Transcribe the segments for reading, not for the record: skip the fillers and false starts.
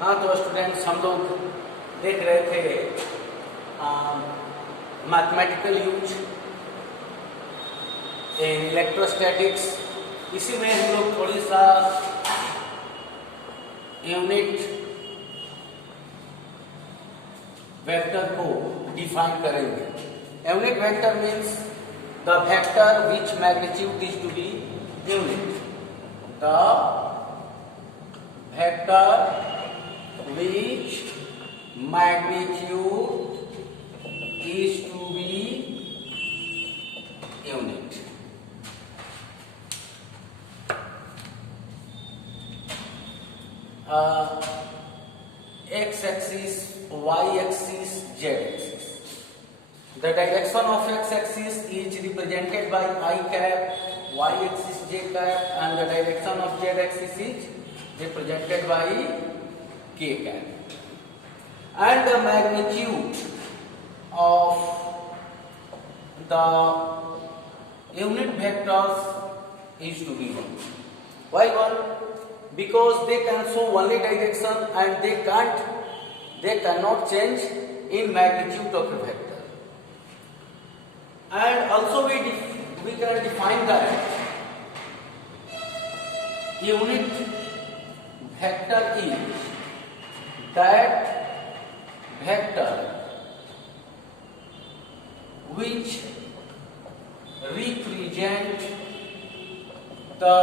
हाँ तो स्टूडेंट्स, हम लोग देख रहे थे मैथमेटिकल यूज इन इलेक्ट्रोस्टैटिक्स। इसी में हम लोग थोड़ी सा यूनिट वेक्टर को डिफाइन करेंगे। Unit vector means the vector which magnitude is to be unit, the vector which magnitude is to be unit. X axis, y axis, z axis. The direction of x axis is represented by I cap, y axis j cap, and the direction of z axis is represented by k cap, and the magnitude of the unit vectors is to be 1. Why 1? Because they can show only direction and they cannot change in magnitude of a vector. And also we can define that unit vector is that vector which represent the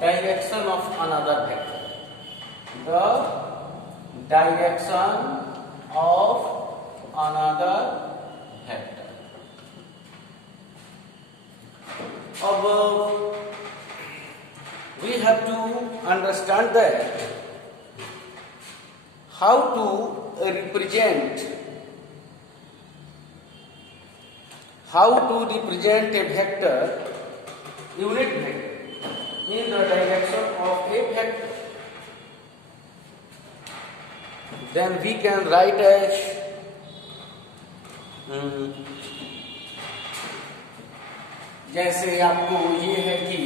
direction of another vector, the direction of another vector. अब we have to understand that how to represent a vector, unit vector, in the direction of a vector. Then we can write as जैसे आपको ये है कि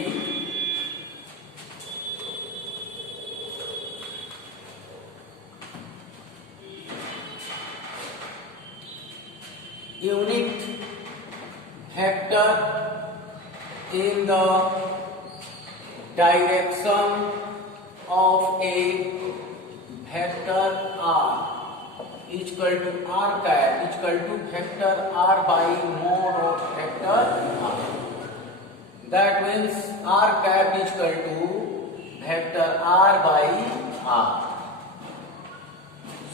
unit vector in the direction of a vector r is equal to r cap is equal to vector r by mod of vector r. That means r cap is equal to vector r by r.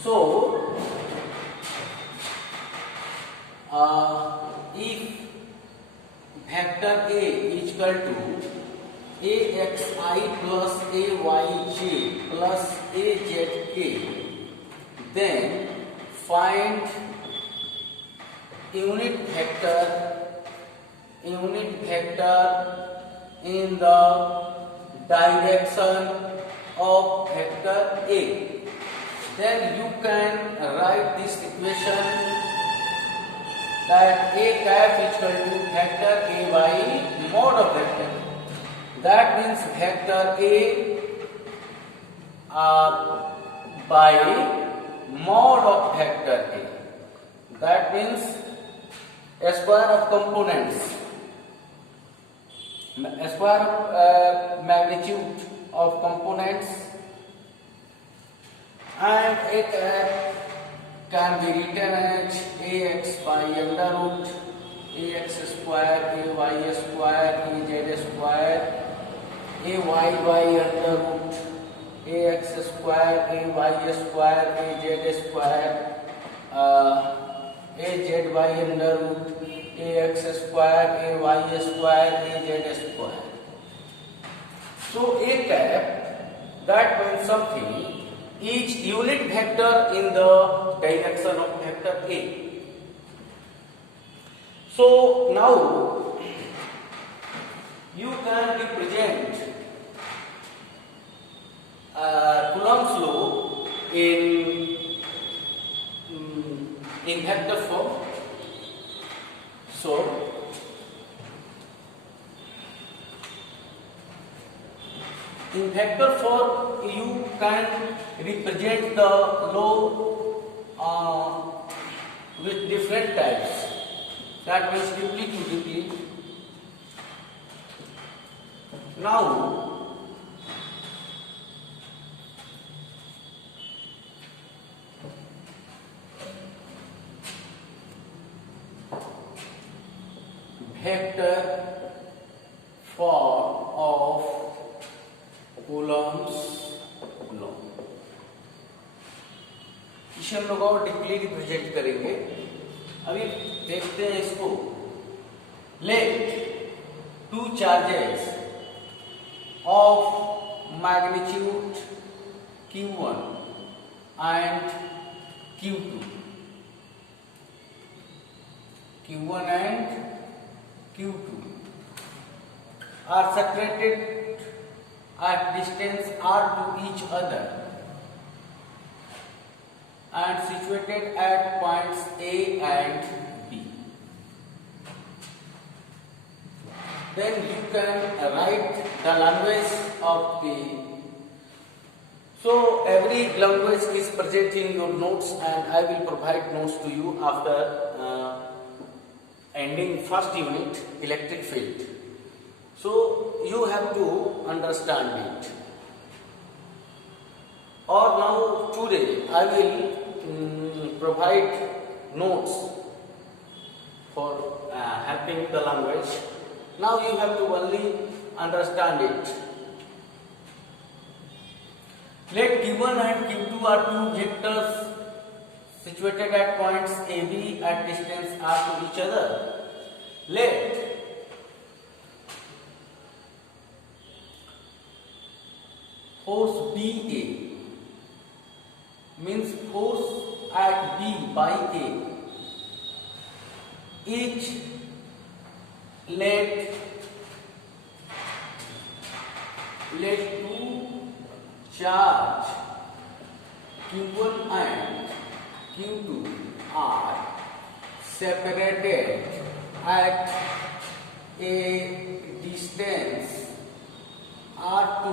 So if vector A is equal to axi plus ayj plus azk, then find unit vector in the direction of vector A. Then you can write this equation that a cap is equal to vector A by mod of vector. That means vector A by mod of vector A. That means a square of components, a square of magnitude of components, and a cap can be written as ax by under root ax square, ay square, az square, ay by under root ax square, ay square, az square, az by under root ax square, ay square, az square. So a cap, that means something, each unit vector in the direction of vector A. So now you can represent Coulomb's law in vector form. So In vector form, you can represent the law with different types. That means duplicate to duplicate. Now, vector form of Coulomb's law, इसे हम लोग और deeply represent करेंगे. अभी देखते हैं इसको. Let two charges of magnitude q1 and q2 and q2 are separated at distance r to each other and situated at points A and B. Then you can write the language of the. So every language is present in your notes, and I will provide notes to you after ending first unit, electric field. So you have to understand it. Or now today I will provide notes for helping the language. Now you have to only understand it. Let Q1 and Q2 are two vectors situated at points AB at distance r to each other. Let force BA means force at B by A each let two charge Q1 and Q2 are separated at a distance r2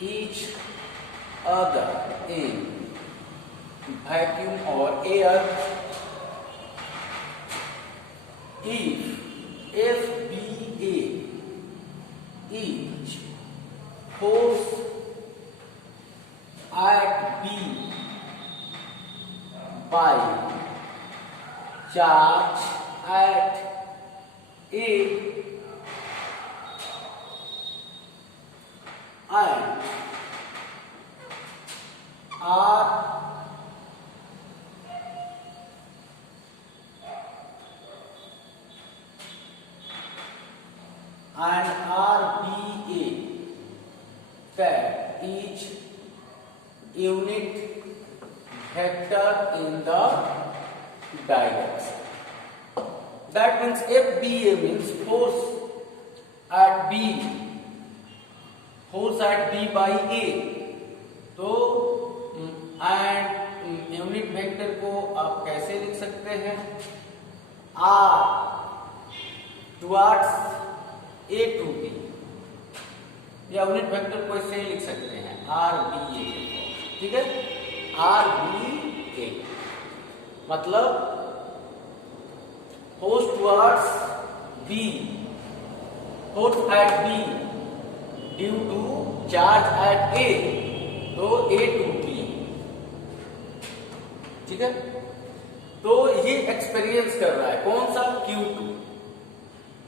each other in vacuum or air if FBA each force at B by charge at A and R and RBA that each unit vector in the direction. That means FBA means force at B by A. तो and unit vector को आप कैसे लिख सकते हैं? R towards A to B, या unit vector को ऐसे ही लिख सकते हैं RBA. ठीक है, RBA मतलब force towards B, force at B due to charge at A, तो A to B. ठीक है, तो ये एक्सपीरियंस कर रहा है कौन सा? Q2.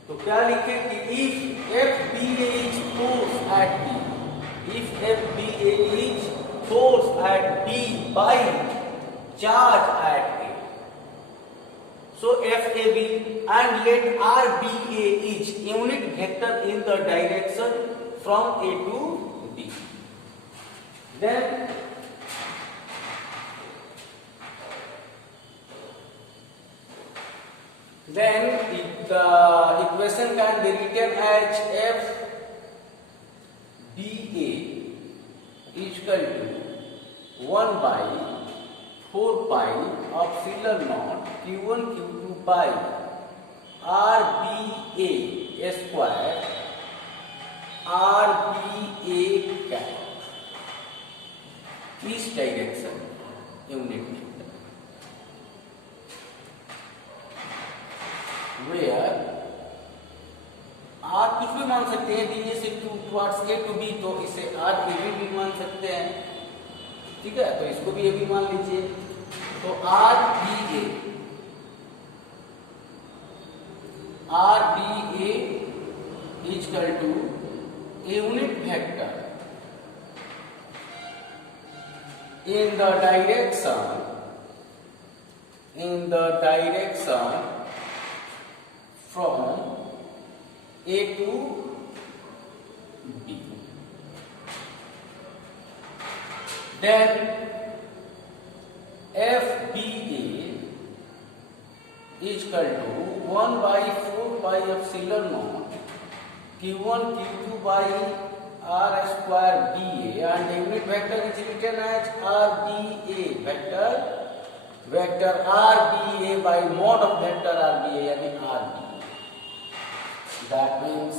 तो क्या लिखे कि if FBA is force at B, if FBA is force at B by charge at A, so FAB and let RBA is unit vector in the direction from A to B. Then the equation can be written as FBA is equal to 1 by 4 pi epsilon naught Q1 Q2 by RBA square RBA cap इस direction unit where are कुछ भी मान सकते हैं, D से towards a to be, तो इसे R A भी मान सकते हैं, ठीक है, तो इसको भी ए भी मान लीजिए। तो r b a is equal to a unit vector in the direction from A to B. Then FBA is equal to 1 by 4 by epsilon naught Q1 Q2 by R square BA, and the unit vector is written as RBA vector RBA by mod of vector RBA यानी RBA. That means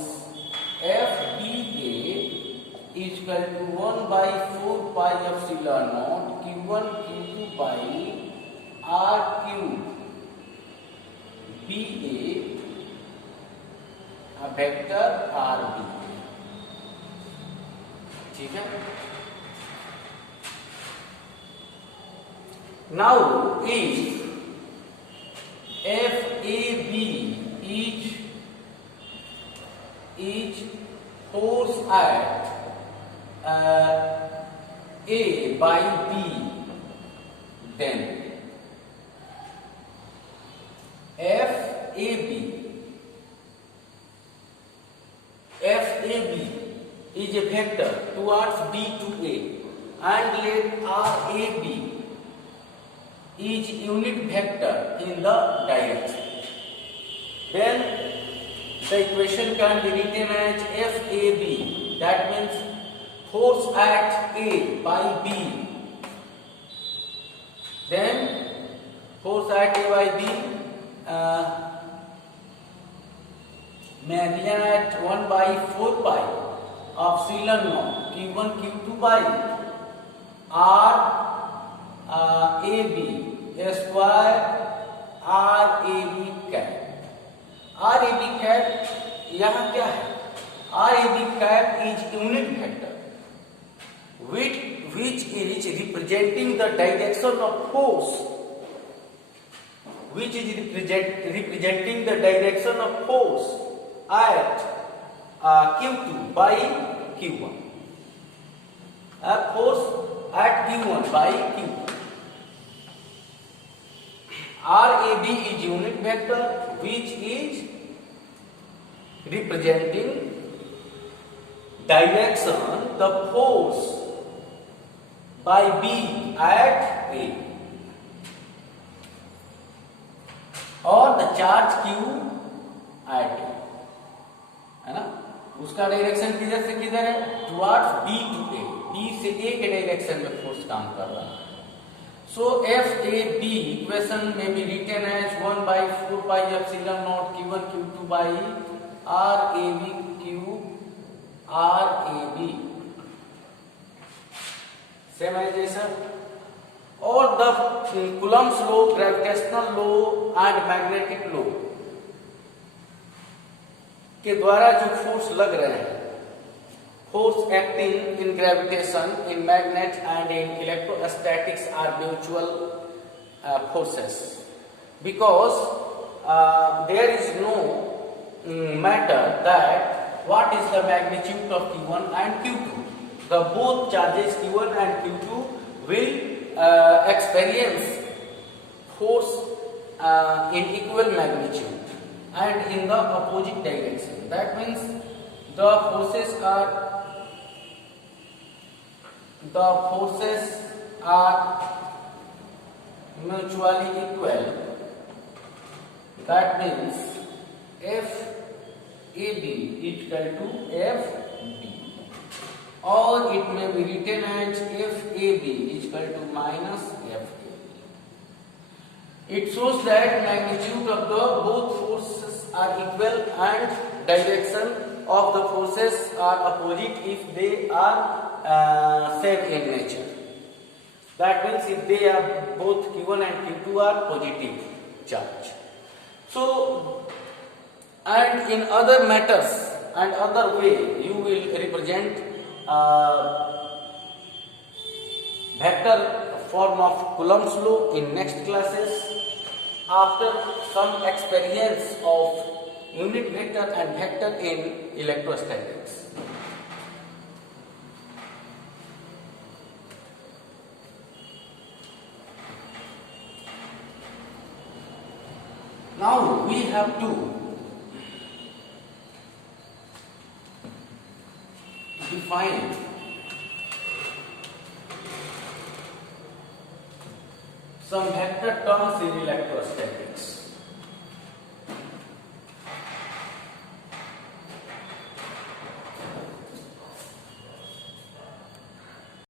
FBA is equal to 1 by 4 pi epsilon naught Q1 Q2 by R cube BA a vector RBA. ठीक है। Now if FAB is force at A by B, then FAB is a vector towards B to A, and let RAB is unit vector in the direction. Then the equation can be written as FAB, that means force at A by B. Then force at A by B may be written at 1 by 4 pi epsilon naught Q1 Q2 by R AB square RAB cap। RAB cap यहाँ क्या है? RAB cap is unit vector which is representing the direction of force, which is representing the direction of force at Q2 by Q1, force at Q1 by Q2. RAB is unit vector which is representing direction the force by B at A, और the charge Q at A, है ना, उसका direction किधर से किधर है? Towards B to A, B से A के डायरेक्शन में फोर्स काम कर रहा है। So FAB equation may be written as 1 by 4 pi epsilon naught Q1 Q2 by RAB cube RAB, same as this, or the Coulomb's law, gravitational law and magnetic law के द्वारा जो force लग रहे हैं, force acting in gravitation, in magnet and in electrostatics are mutual forces, because there is no matter that what is the magnitude of Q1 and Q2. The both charges Q1 and Q2 will experience force in equal magnitude and in the opposite direction. That means the forces are mutually equal. That means FAB is equal to FB, or it may be written as FAB is equal to minus FAB. It shows that magnitude of the both forces are equal and direction of the forces are opposite if they are same in nature. That means if they are both Q1 and Q2 are positive charge. So, and in other matters and other way, you will represent vector form of Coulomb's law in next classes after some experience of unit vector and vector in electrostatics. Now we have to define some vector terms in electrostatics.